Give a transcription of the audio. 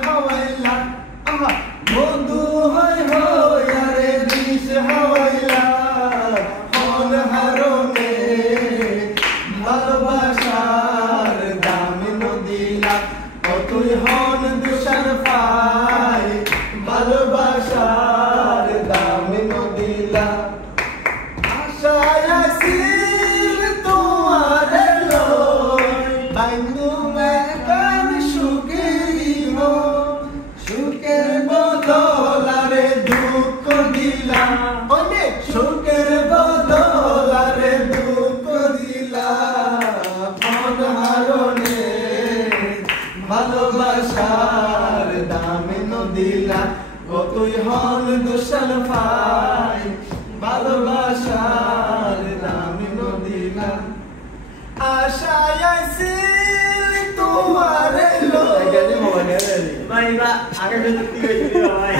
হাওয়াইলা বন্ধু হয় হয় আরে বিষ হাওয়াইলা হন হারনে ভালোবাসার দাম নদিলা তুই হন দুষার পাই ভালোবাসার দাম নদিলা আশায় আসিল তোমার লই বাইন্দু মেকান সুখের সুখের বদলারে দুঃখ দিলা ওলে সুখের বদলারে দুঃখ দিলা মন হারনে ভালোবাসার দাম নদিলা ও তুই হন দুষার পাই ভালোবাসার দাম নদিলা আশায় আসিল তোমার লই ভাই বা আগে যদি ভাই